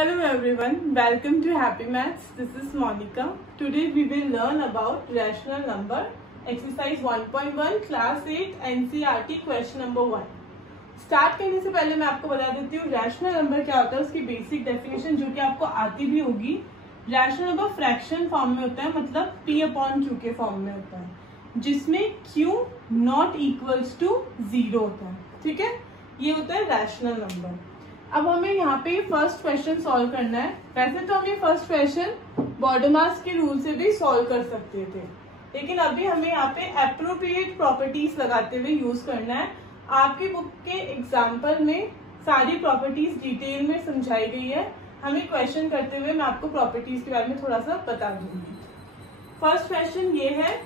Hello everyone, welcome to Happy Maths. This is Monica. Today we will learn about rational number, exercise 1.1, class 8 NCERT question number 1. Start करने से पहले मैं आपको बता देती हूँ रैशनल नंबर क्या होता है, उसकी बेसिक डेफिनेशन जो कि आपको आती भी होगी. रैशनल नंबर फ्रैक्शन फॉर्म में होता है, मतलब p/q के फॉर्म में होता है, जिसमें q नॉट इक्वल्स टू 0 होता है. ठीक है, ये होता है रैशनल नंबर. अब हमें यहाँ पे फर्स्ट क्वेश्चन सॉल्व करना है. वैसे तो हम ये फर्स्ट क्वेश्चन बॉडमास के रूल से भी सॉल्व कर सकते थे, लेकिन अभी हमें यहाँ पे एप्रोप्रिएट प्रॉपर्टीज लगाते हुए यूज करना है. आपकी बुक के एग्जाम्पल में सारी प्रॉपर्टीज डिटेल में समझाई गई है. हमें क्वेश्चन करते हुए मैं आपको प्रॉपर्टीज के बारे में थोड़ा सा बता दूंगी. फर्स्ट क्वेश्चन ये है,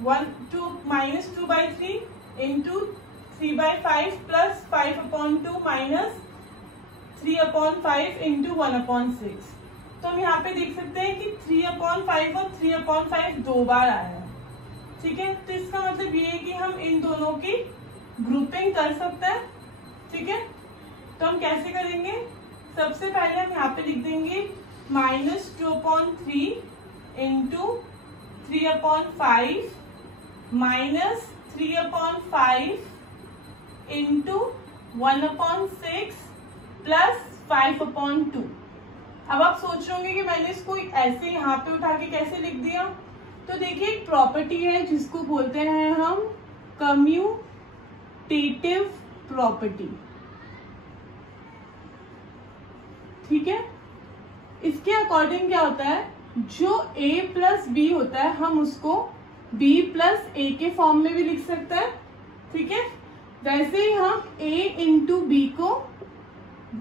-2/3 इंटू 3/5 प्लस 5/2 माइनस 3/5 इंटू 1/6. तो हम यहाँ पे देख सकते हैं कि 3/5 और 3/5 दो बार आया है. ठीक है, तो इसका मतलब ये है कि हम इन दोनों की ग्रुपिंग कर सकते हैं. ठीक है, तो हम कैसे करेंगे? सबसे पहले हम यहाँ पे लिख देंगे -2/3 इंटू 3/5 माइनस 3/5 इंटू 1/6 प्लस 5/2. अब आप सोच रहे होंगे कि मैंने इसको ऐसे यहाँ पे उठा के कैसे लिख दिया. तो देखिए, एक प्रॉपर्टी है जिसको बोलते हैं हम कम्यूटेटिव प्रॉपर्टी. ठीक है, इसके अकॉर्डिंग क्या होता है, जो a प्लस बी होता है हम उसको b प्लस ए के फॉर्म में भी लिख सकते हैं. ठीक है, वैसे ही हम a इंटू बी को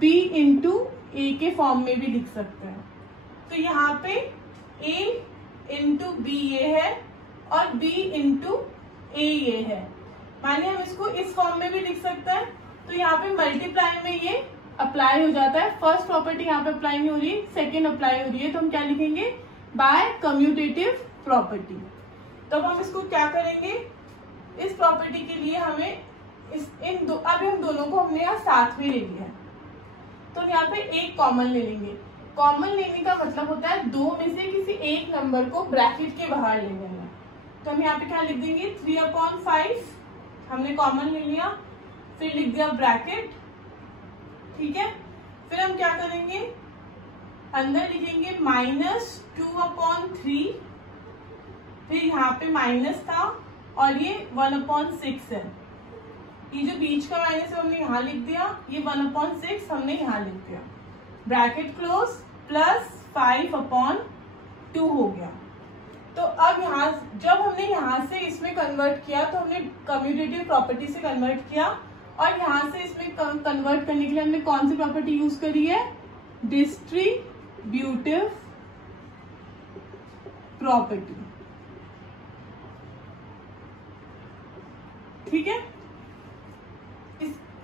b इंटू ए के फॉर्म में भी लिख सकते हैं. तो यहाँ पे a इंटू बी ये है और b इंटू ए ये है. माने हम इसको इस फॉर्म में भी लिख सकते हैं. तो यहाँ पे मल्टीप्लाई में ये अप्लाई हो जाता है. फर्स्ट प्रॉपर्टी यहाँ पे अप्लाई नहीं हो रही, सेकेंड अप्लाई हो रही है. तो हम क्या लिखेंगे? By commutative property. तो अब हम इसको क्या करेंगे, इस प्रॉपर्टी के लिए हमें अब हम दोनों को हमने यहाँ साथ में ले लिया है, तो यहाँ पे एक कॉमन ले लेंगे. कॉमन लेने का मतलब होता है दो में से किसी एक नंबर को ब्रैकेट के बाहर ले लेना. तो हम यहाँ पे क्या लिख देंगे? 3/5 हमने कॉमन ले लिया, फिर लिख दिया ब्रैकेट. ठीक है, फिर हम क्या करेंगे, अंदर लिखेंगे -2/3, फिर यहाँ पे माइनस था और ये 1/6 है. ये जो बीच का माइनस है हमने यहाँ लिख दिया, ये 1/6 हमने यहाँ लिख दिया. ब्रैकेट क्लोज प्लस 5/2 हो गया. तो अब यहाँ जब हमने यहाँ से इसमें कन्वर्ट किया तो हमने कम्यूटेटिव प्रॉपर्टी से कन्वर्ट किया, और यहाँ से इसमें कन्वर्ट करने के लिए हमने कौन सी प्रॉपर्टी यूज करी है? Distributive property. ठीक है,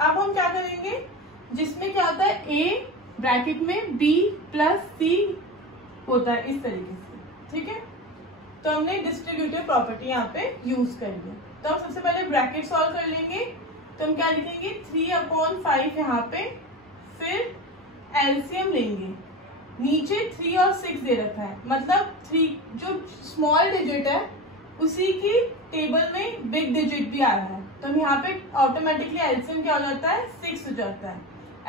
अब हम क्या करेंगे, जिसमें क्या होता है a ब्रैकेट में b प्लस c होता है इस तरीके से. ठीक है, तो हमने डिस्ट्रीब्यूटिव प्रॉपर्टी यहाँ पे यूज कर ली. तो हम सबसे पहले ब्रैकेट सॉल्व कर लेंगे. तो हम क्या लिखेंगे? 3/5 यहाँ पे, फिर एलसीएम लेंगे. नीचे 3 और 6 दे रखा है, मतलब 3 जो स्मॉल डिजिट है उसी की टेबल में बिग डिजिट भी आ रहा है. तो हम यहाँ पे ऑटोमेटिकली एलसीएम क्या हो जाता है? 6 हो जाता है.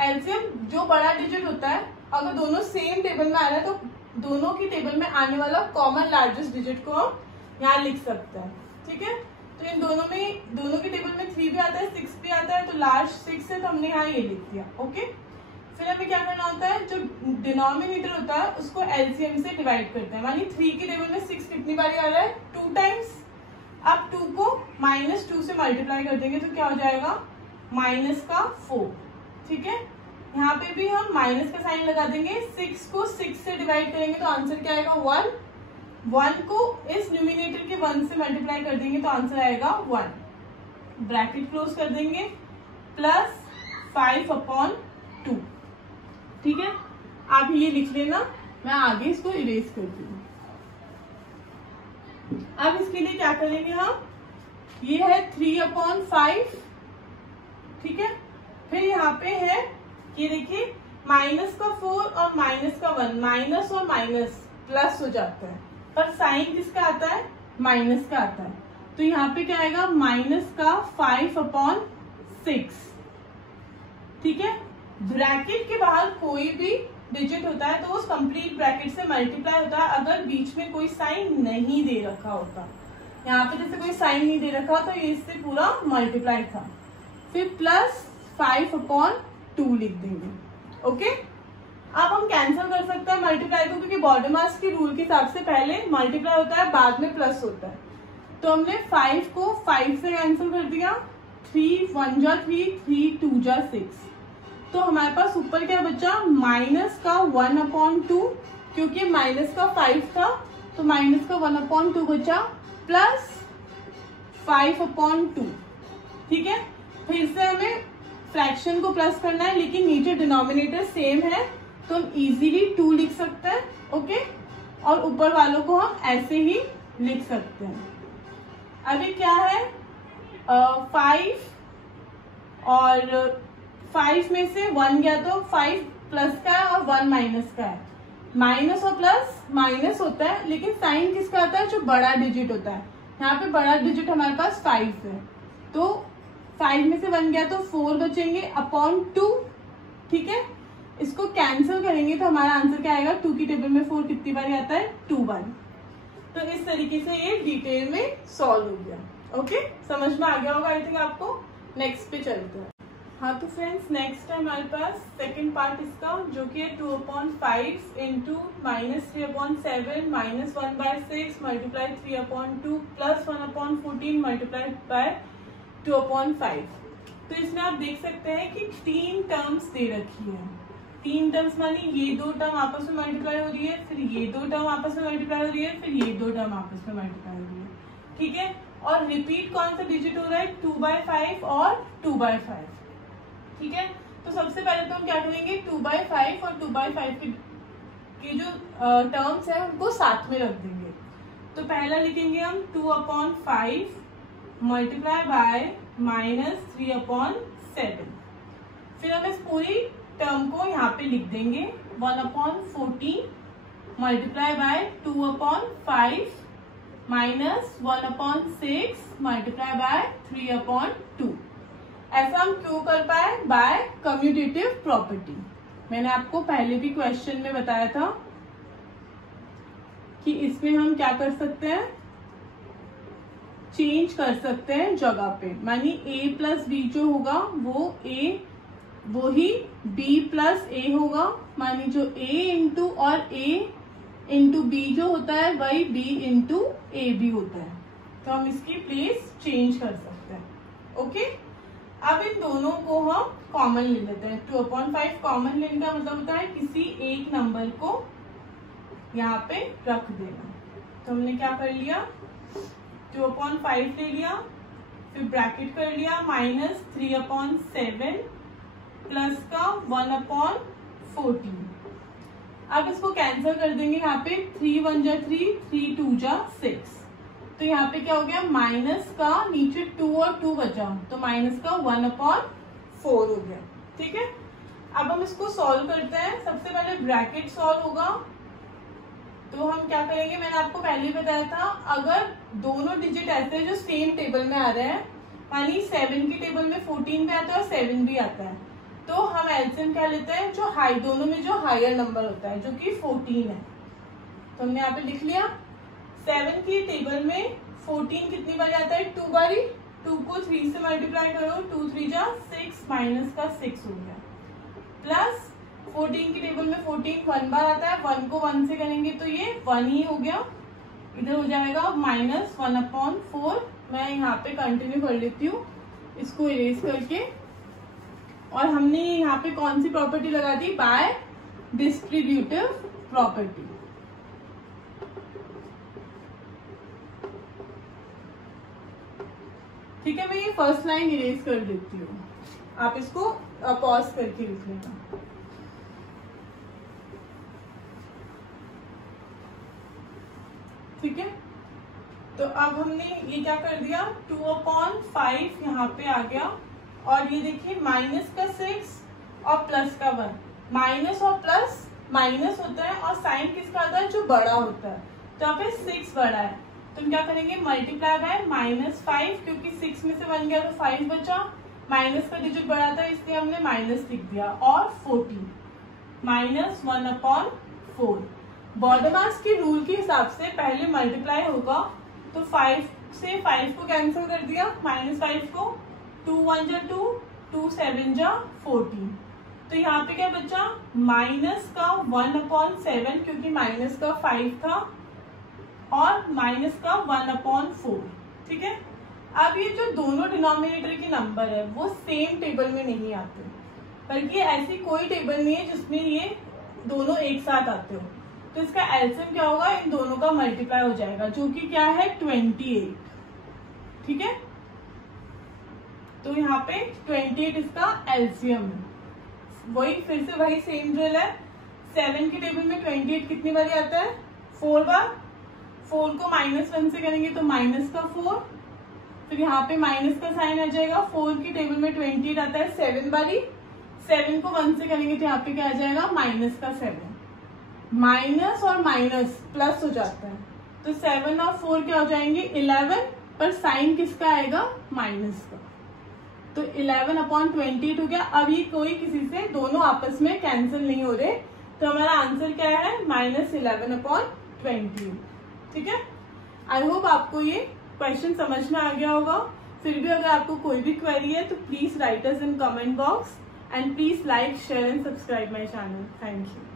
एलसीएम जो बड़ा डिजिट होता है, अगर दोनों सेम टेबल में आ रहा है तो दोनों की टेबल में आने वाला कॉमन लार्जेस्ट डिजिट को हम यहाँ लिख सकते हैं. ठीक है, तो इन दोनों की टेबल में 3 भी आता है, 6 भी आता है, तो लार्ज 6 है, तो हमने यहाँ ये लिख दिया. ओके, फिर हमें क्या करना होता है, जो डिनोमिनेटर होता है उसको एलसीएम से डिवाइड करते हैं. मानिए 3 की टेबल में 6 कितनी बार आ रहा है? 2 टाइम्स. अब 2 को -2 से मल्टीप्लाई कर देंगे तो क्या हो जाएगा? -4. ठीक है, यहाँ पे भी हम माइनस का साइन लगा देंगे. 6 को 6 से डिवाइड करेंगे तो आंसर क्या आएगा? 1. 1 को इस न्यूमिनेटर के 1 से मल्टीप्लाई कर देंगे तो आंसर आएगा 1. ब्रैकेट क्लोज कर देंगे प्लस 5/2. ठीक है, आप ये लिख लेना, मैं आगे इसको इरेज करती हूँ. अब इसके लिए क्या करेंगे हम, ये है 3/5. ठीक है, फिर यहाँ पे है ये देखिए माइनस का 4 और माइनस का 1, माइनस और माइनस प्लस हो जाता है, पर साइन किसका आता है, माइनस का आता है। तो यहाँ पे क्या आएगा, माइनस का 5/6, ठीक है। ब्रैकेट के बाहर कोई भी डिजिट होता है तो वो कंप्लीट ब्रैकेट से मल्टीप्लाई होता है अगर बीच में कोई साइन नहीं दे रखा होता। यहाँ पे जैसे कोई साइन नहीं दे रखा तो ये इससे पूरा मल्टीप्लाई था। फिर प्लस 5/2 लिख देंगे, ओके। अब हम कैंसिल कर सकते हैं मल्टीप्लाई को, क्योंकि बॉर्डर मास के रूल के हिसाब से पहले मल्टीप्लाई होता है बाद में प्लस होता है। तो हमने 5 को 5 से कैंसिल कर दिया, 3 1 जा 3, 3 2 जा 6। तो हमारे पास ऊपर क्या बचा, माइनस का 1/2, क्योंकि माइनस का 5 था तो माइनस का 1/2 बचा, प्लस 5/2, ठीक है। फिर से हमें फ्रैक्शन को प्लस करना है, लेकिन नीचे डिनोमिनेटर सेम है तो हम इजीली 2 लिख सकते हैं, ओके। और ऊपर वालों को हम ऐसे ही लिख सकते हैं। अभी क्या है, 5 और 5 में से 1 गया तो 5 प्लस का है और 1 माइनस का है। माइनस और प्लस माइनस होता है, लेकिन साइन किसका आता है, जो बड़ा डिजिट होता है। यहाँ पे बड़ा डिजिट हमारे पास 5 है, तो 5 में से 1 गया तो 4 बचेंगे अपॉन 2, ठीक है। इसको कैंसिल करेंगे तो हमारा आंसर क्या आएगा, 2 की टेबल में 4 कितनी बार आता है, 2 बार। तो इस तरीके से ये डिटेल में सॉल्व हो गया, ओके। समझ में आ गया होगा आई थिंक आपको। नेक्स्ट पे चलते हैं। हाँ तो फ्रेंड्स, नेक्स्ट है हमारे पास सेकंड पार्ट इसका, जो कि है 2/5 into -3/7 -1/6 multiply 3/2 plus 1/14 multiply by 2/5। तो इसमें आप देख सकते हैं कि 3 टर्म्स दे रखी है। 3 टर्म्स मानी ये 2 टर्म आपस में मल्टीप्लाई हो रही है, फिर ये 2 टर्म आपस में मल्टीप्लाई हो रही है, फिर ये 2 टर्म आपस में मल्टीप्लाई हो रही है, ठीक है। और रिपीट कौन सा डिजिट हो रहा है, 2/5 और 2/5, ठीक है। तो सबसे पहले तो हम क्या करेंगे, 2/5 और 2/5 के जो टर्म्स है उनको साथ में रख देंगे। तो पहला लिखेंगे हम 2/5 मल्टीप्लाई बाय -3/7। फिर हम इस पूरी टर्म को यहाँ पे लिख देंगे 1/14 मल्टीप्लाई बाय 2/5 -1/6 मल्टीप्लाई बाय 3/2। ऐसा हम क्यों कर पाए, बाय कम्यूटेटिव प्रॉपर्टी। मैंने आपको पहले भी क्वेश्चन में बताया था कि इसमें हम क्या कर सकते हैं, चेंज कर सकते हैं जगह पे। मानी a प्लस बी जो होगा वो a वो ही b प्लस a होगा, मानी जो a इंटू और a इंटू बी जो होता है वही b इंटू a भी होता है। तो हम इसकी प्लेस चेंज कर सकते हैं, ओके। अब इन दोनों को हम कॉमन ले लेते हैं। 2/5 कॉमन लेने का मतलब होता है किसी एक नंबर को यहाँ पे रख देना। तो हमने क्या कर लिया, 2/5 ले लिया, फिर ब्रैकेट कर लिया -3/7 प्लस का 1/14। अब इसको कैंसिल कर देंगे, यहाँ पे 3 1 जा 3, 3 2 जा 6। तो यहाँ पे क्या हो गया, माइनस का नीचे 2 और 2 बचा, तो माइनस का 1/4 हो गया, ठीक है। अब हम इसको सॉल्व करते हैं। सबसे पहले ब्रैकेट सॉल्व होगा, तो हम क्या करेंगे, मैंने आपको पहले ही बताया था, अगर दोनों डिजिट ऐसे जो सेम टेबल में आ रहे हैं, मानी 7 की टेबल में 14 भी आता है और 7 भी आता है, तो हम एलसीएम क्या लेते हैं, जो हाई दोनों में जो हायर नंबर होता है, जो कि 14 है। तो हमने यहाँ पे लिख लिया 7 की टेबल में 14 कितनी बार आता है, 2 बारी। 2 को 3 से मल्टीप्लाई करो, 2 3 जा 6, माइनस का 6 हो गया, प्लस 14 की टेबल में 14 1 बार आता है, 1 को 1 से करेंगे तो ये 1 ही हो गया। इधर हो जाएगा -1/4। मैं यहाँ पे कंटिन्यू कर लेती हूँ इसको इरेज करके। और हमने यहाँ पे कौन सी प्रॉपर्टी लगा दी, बाय डिस्ट्रीब्यूटिव प्रॉपर्टी। ठीक है, मैं ये फर्स्ट लाइन इरेज कर देती हूँ, आप इसको पॉज करके लिख लेना। ठीक है, तो अब हमने ये क्या कर दिया, 2/5 यहाँ पे आ गया, और ये देखिए माइनस का 6 और प्लस का 1, माइनस और प्लस माइनस होता है और साइन किसका आता है, जो बड़ा होता है। तो यहाँ पे 6 बड़ा है, तो हम क्या करेंगे, मल्टीप्लाई बाय -5, क्योंकि 6 में से 1 गया तो 5 बचा, माइनस का डिजिट बड़ा था इसलिए हमने माइनस लिख दिया, और 14 -1/4। बॉर्डरमास की रूल के हिसाब से पहले मल्टीप्लाई होगा, तो 5 से 5 को कैंसिल कर दिया, -5 को, 2 1 जा 2, 2 7 जा 14। तो यहाँ पे क्या बचा, माइनस का 1/7, क्योंकि माइनस का 5 था, और माइनस का 1/4। ठीक है। अब ये जो दोनों डिनोमिनेटर के नंबर है वो सेम टेबल में नहीं आते, बल्कि ऐसी कोई टेबल नहीं है जिसमें ये दोनों एक साथ आते हो। तो इसका एलसीएम क्या होगा, इन दोनों का मल्टीप्लाई हो जाएगा, जो कि क्या है 28। ठीक है। तो यहाँ पे 28 इसका एलसीएम है। वही फिर से वही सेम ड्रिल है, 7 की टेबल में 28 कितनी बार आता है, 4 बार। 4 को -1 से करेंगे तो माइनस का 4, फिर यहाँ पे माइनस का साइन आ जाएगा। 4 की टेबल में 28 आता है 7 बारी, 7 को 1 से करेंगे तो यहाँ पे क्या आ जाएगा, माइनस का 7। माइनस और माइनस प्लस हो जाता है, तो 7 और 4 क्या हो जाएंगे 11, पर साइन किसका आएगा, माइनस का। तो 11/28 हो गया। अब ये कोई किसी से दोनों आपस में कैंसिल नहीं हो रहे, तो हमारा आंसर क्या है, -11/20। ठीक है। आई होप आपको ये क्वेश्चन समझ में आ गया होगा। फिर भी अगर आपको कोई भी क्वेरी है तो please right us in comment box, and please like, share and subscribe my channel. Thank you.